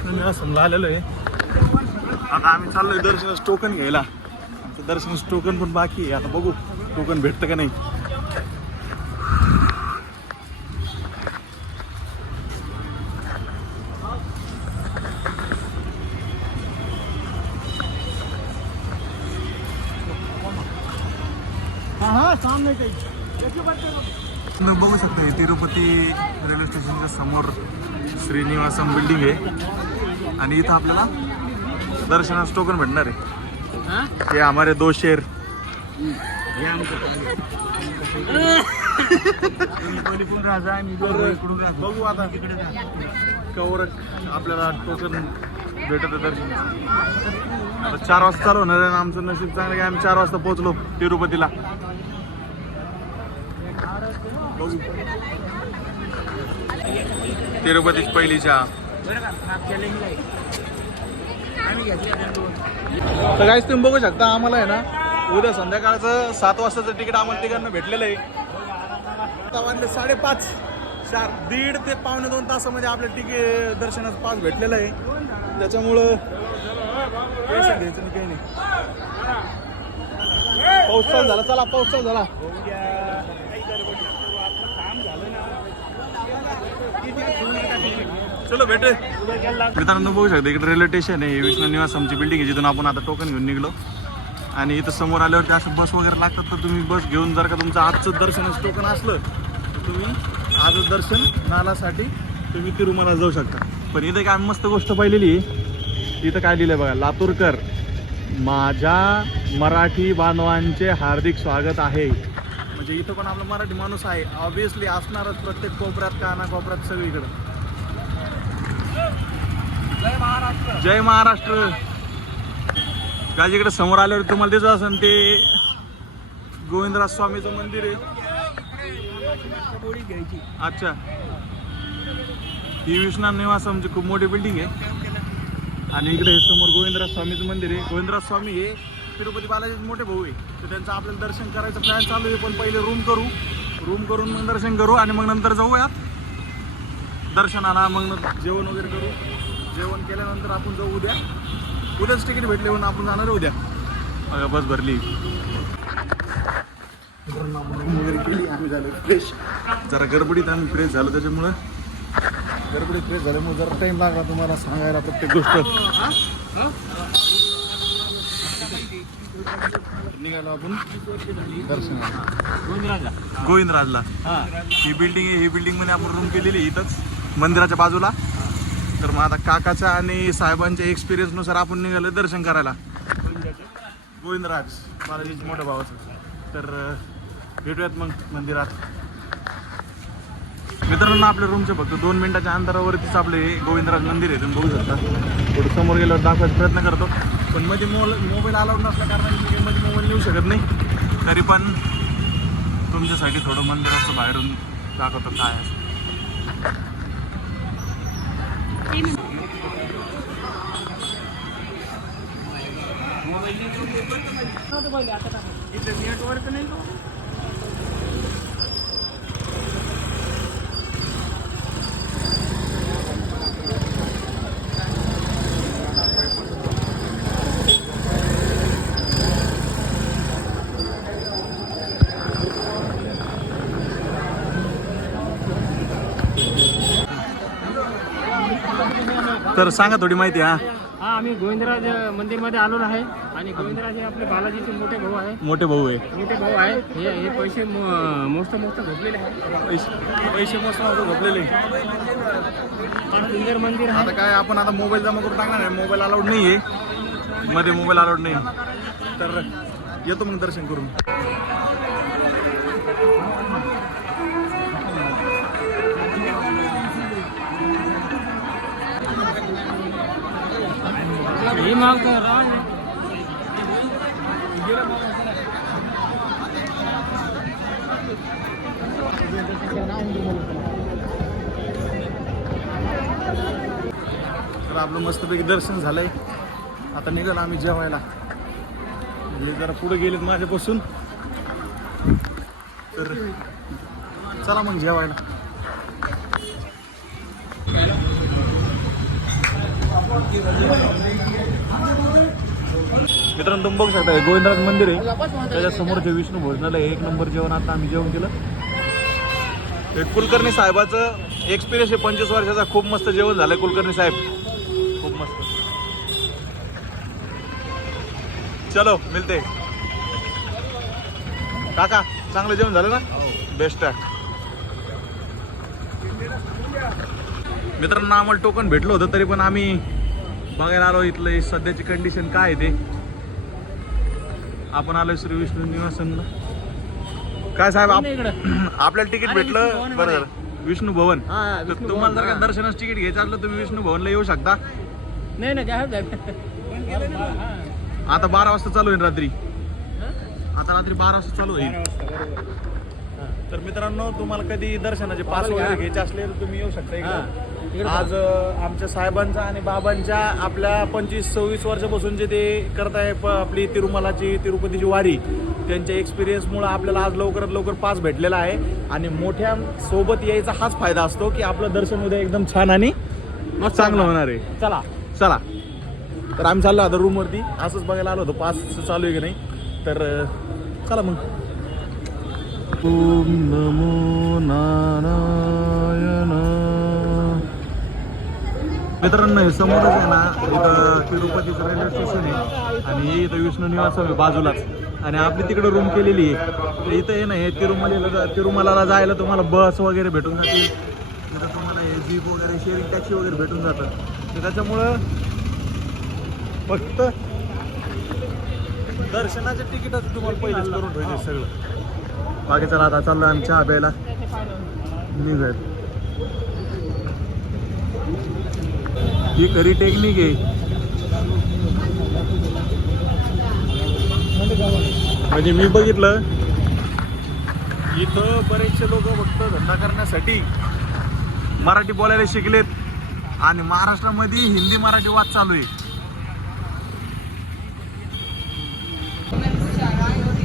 विष्णू निवासला आलेलो आहे. आता आम्ही चाललोय दर्शनाचं टोकन घ्यायला. आमचं दर्शनाचं टोकन पण बाकी आहे. आता बघू टोकन भेटतं का नाही. तुम्ही बघू शकता तिरुपती रेल्वे स्टेशनच्या समोर श्रीनिवासम बिल्डिंग आहे आणि इथं आपल्याला दर्शनाचं टोकन भेटणार आहे. हे हमारे दो शेर बघू आता कवर आपल्याला टोकन भेटत दर्शन. आता 4 वाजता चालू होणार आहे. आमचं नशीब चांगलं की आम्ही 4 वाजता पोहोचलो तिरुपतीला. बघू तिरुपतीची पहिली चहा. तर काहीच तुम्ही बघू शकता आम्हाला आहे ना उद्या संध्याकाळचं 7 वाजताचं तिकीट आम्हाला तिघांना भेटलेलं आहे. आता वाजले 5:30. 1.5 ते 1.25 तासामध्ये आपल्या तिकीट दर्शनाचं पास भेटलेलं आहे. त्याच्यामुळं पैसे घ्यायचं काही नाही. पाऊस चालू झाला. चला पाऊस चालू झाला. चलो भेटे मित्रांनो. बघू शकता इकडे रेल्वे स्टेशन आहे. विष्णू निवास आमची बिल्डिंग आहे जिथून आपण आता टोकन घेऊन निघलो. आणि इथं समोर आल्यावरती असं बस वगैरे लागतात. तर तुम्ही बस घेऊन जर का तुमचं आजचं दर्शनाचं टोकन असलं तर तुम्ही आजच दर्शन नालासाठी तुम्ही तिरुमला जाऊ शकता. पण इथं काय मस्त गोष्ट पाहिलेली आहे. इथं काय लिहिलं बघा, लातूरकर माझ्या मराठी बांधवांचे हार्दिक स्वागत आहे. म्हणजे इथं पण आपला मराठी माणूस आहे ऑब्विसली असणारच प्रत्येक कोपऱ्यात कानाकोपऱ्यात सगळीकडं. जय महाराष्ट्र. जय महाराष्ट्र. गाजीकडे समोर आल्यावर तुम्हाला दिसत असेल ते गोविंदराज स्वामीचं मंदिर आहे. अच्छा, ही विष्णू निवास आमची खूप मोठी बिल्डिंग आहे. आणि इकडे समोर गोविंदराज स्वामीचं मंदिर आहे. गोविंदराज स्वामी हे तिरुपती बालाजीचे मोठे भाऊ आहे. तर त्यांचं आपल्याला दर्शन करायचं प्लॅन चालू आहे. पण पहिले रूम करून मग दर्शन करू आणि मग नंतर जाऊयात दर्शनाला. मग जेवण वगैरे करू. जेवण केल्यानंतर आपण जाऊ उद्याच तिकीट भेटले म्हणून आपण जाणार आहे उद्या. बस भरली वगैरे केली. आम्ही झालो फ्रेश. जरा गडबडीत आम्ही फ्रेश झालो. त्याच्यामुळं गडबडीत फ्रेश झाल्यामुळे जरा टाईम लागला तुम्हाला सांगायला प्रत्येक गोष्ट. निघालो आपण दर्शनाला गोविंदराजला. ही बिल्डिंग आहे. ही बिल्डिंगमध्ये आपण रूम केलेली आहे इथंच मंदिराच्या बाजूला. तर मग आता काकाच्या आणि साहेबांच्या एक्सपिरियन्सनुसार आपण निघालो दर्शन करायला गोविंदराज बालाजीच्या मोठ्या भावाचं. तर भेटूयात मग मंदिरात. मित्रांनो आपल्या रूमच्या फक्त 2 मिनिटाच्या अंतरावरतीच आपले गोविंदराज मंदिर आहे. तुम्ही बघू शकता. थोडं समोर गेल्यावर दाखवायचा प्रयत्न करतो. पण मध्ये मोबाईल अलाउड नसल्या कारणाने मी मध्ये मोबाईल नेऊ शकत नाही. तरी पण तुमच्यासाठी थोडं मंदिराचं बाहेरून दाखवतो काय आहे. नेटवर्क नाही तर सांगा थोडी माहिती. आम्ही गोविंदराज मंदिरमध्ये आलो आहे. आणि गोविंदराज हे आपले बालाजीचे मोठे भाऊ आहे. मोठे भाऊ आहे. हे पैसे मस्त झोपलेले आहे. पैसे मस्त झोपलेले. सुंदर मंदिर आहे. आता काय आपण आता मोबाईल जमा करून टाकणार आहे. मोबाईल अलाउड नाही आहे. मध्ये मोबाईल अलाउड नाही. तर येतो मग दर्शन करून. ही माग राज तर आपलं मस्तपैकी दर्शन झालंय. आता निघालो आम्ही जेवायला. म्हणजे जरा पुढे गेलेत माझ्यापासून. तर चला मग जेवायला. मित्रांनो तुम्ही बघू शकता गोविंदराज मंदिर आहे, त्याच्या समोरचे विष्णू भोजनालय एक नंबर जेवण आता आम्ही जेवण केलं. कुलकर्णी साहेबाचं एक्सपिरियन्स आहे 25 वर्षाचा. खूप मस्त जेवण झालं कुलकर्णी साहेब, खूप मस्त. चलो मिळते काका, चांगलं जेवण झालं ना? बेस्ट आहे. मित्रांनो आम्हाला टोकन भेटलं होतं तरी पण आम्ही बघायला आलो इथलं सध्याची कंडिशन काय आहे ते. आपण आलोय श्री विष्णू निवासनला. काय साहेब आपल्याला तिकीट भेटलं बरं झालं. विष्णू भवन. तर तुम्हाला जर का दर्शनाचं तिकीट घ्यायचं असलं तुम्ही विष्णू भवनला येऊ शकता. नाही ना काय आता 12 वाजता चालू होईल रात्री. आता रात्री 12 वाजता चालू होईल. तर मित्रांनो तुम्हाला कधी दर्शनाचे पास वगैरे घ्यायचे असले तर तुम्ही येऊ शकता इकडे. आज आमच्या साहेबांचा आणि बाबांच्या आपल्या 25-26 वर्षापासून जे ते करताय आपली तिरुपतीची वारी, त्यांच्या एक्सपिरियन्समुळे आपल्याला आज लवकरात लवकर पास भेटलेला आहे. आणि मोठ्या सोबत यायचा हाच फायदा असतो की आपलं दर्शन उद्या एकदम छान आणि चांगलं होणार आहे. चला चला तर आम्ही चाललो आता रूमवरती. असंच बघायला आलो होतो पास चालू आहे की नाही. तर चला मग. ओम नमो नारायण. मित्रांनो हे समोरच आहे ना, इथं तिरुपतीचं रेल्वे स्टेशन आहे आणि इथं विष्णू निवास आहे बाजूलाच. आणि आपली तिकडे रूम केलेली आहे. तर इथं आहे ना हे तिरुमलाला जायला तुम्हाला बस वगैरे भेटून जाते. तिथं तुम्हाला हे जीप वगैरे शेअरिंग टॅक्सी वगैरे भेटून जातं. तर त्याच्यामुळं फक्त दर्शनाच्या तिकीटाचं तुम्हाला पहिलेच करून ठेवायचे सगळं. बाकी चला आता चाललो आम्ही चहा प्यायला निघायला. ही खरी टेक्निक आहे. म्हणजे मी बघितलं इथं बरेचसे लोक फक्त धंदा करण्यासाठी मराठी बोलायला शिकलेत आणि महाराष्ट्रामध्ये हिंदी मराठी वाद चालू आहे.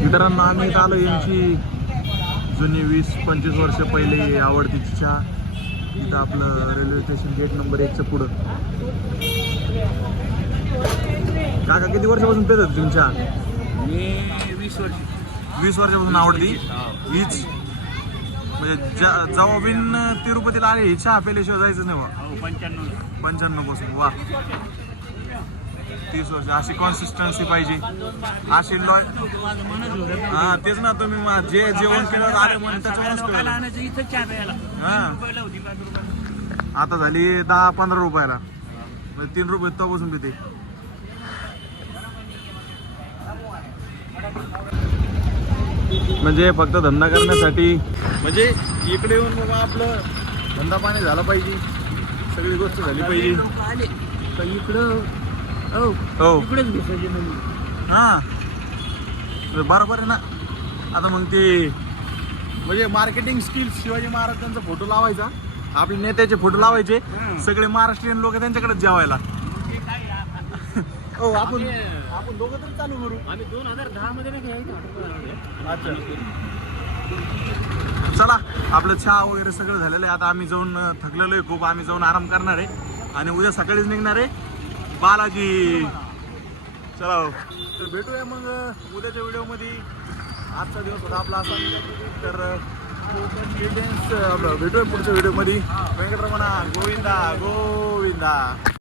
मित्रांनो आम्ही इथं आलो यांची जुनी 20-25 वर्ष पहिले आवडतीची चहा. इथं आपलं रेल्वे स्टेशन गेट नंबर 1चं पुढं. काका किती वर्षापासून पेत होते तुम्ही चहा? मी 20 वर्ष. 20 वर्षापासून आवडती हीच. म्हणजे जेव्हा बिन तिरुपतीला आले ही चहा पेल्याशिवाय जायचं नाही बा. 95 पासून. वा 30 वर्ष. अशी कॉन्सिस्टन्सी पाहिजे, अशी लॉय. हा तेच ना, तुम्ही जे जेवण केलं आले म्हणून त्याच्यावर. हा आता झाली 10-15 रुपयाला, म्हणजे 3 रुपये तोपासून पिते. म्हणजे फक्त धंदा करण्यासाठी, म्हणजे इकडे येऊन बाबा आपलं धंदा पाणी झाला पाहिजे, सगळी गोष्ट झाली पाहिजे. तर इकडं हो इकडेच भेटायचे म्हणजे. हा बरोबर आहे ना. आता मग ते म्हणजे मार्केटिंग स्किल्स, शिवाजी महाराजांचा फोटो लावायचा, आपले नेत्याचे फोटो लावायचे, सगळे महाराष्ट्रीयन लोक त्यांच्याकडेच जेवायला. हो आपण दोघं तरी चालू करू. आम्ही 2010 मध्ये नाही घ्यायचं. अच्छा चला आपलं चहा वगैरे सगळं झालेलं आहे. आता आम्ही जाऊन थकलेलो आहे खूप. आम्ही जाऊन आराम करणार आहे आणि उद्या सकाळीच निघणार आहे बालाजी. चला तर भेटूया मग उद्याच्या व्हिडिओमध्ये. आजचा दिवस होता आपला असा. तर भेटूया पुढच्या व्हिडिओमध्ये. वेंकटरमणा गोविंदा गोविंदा.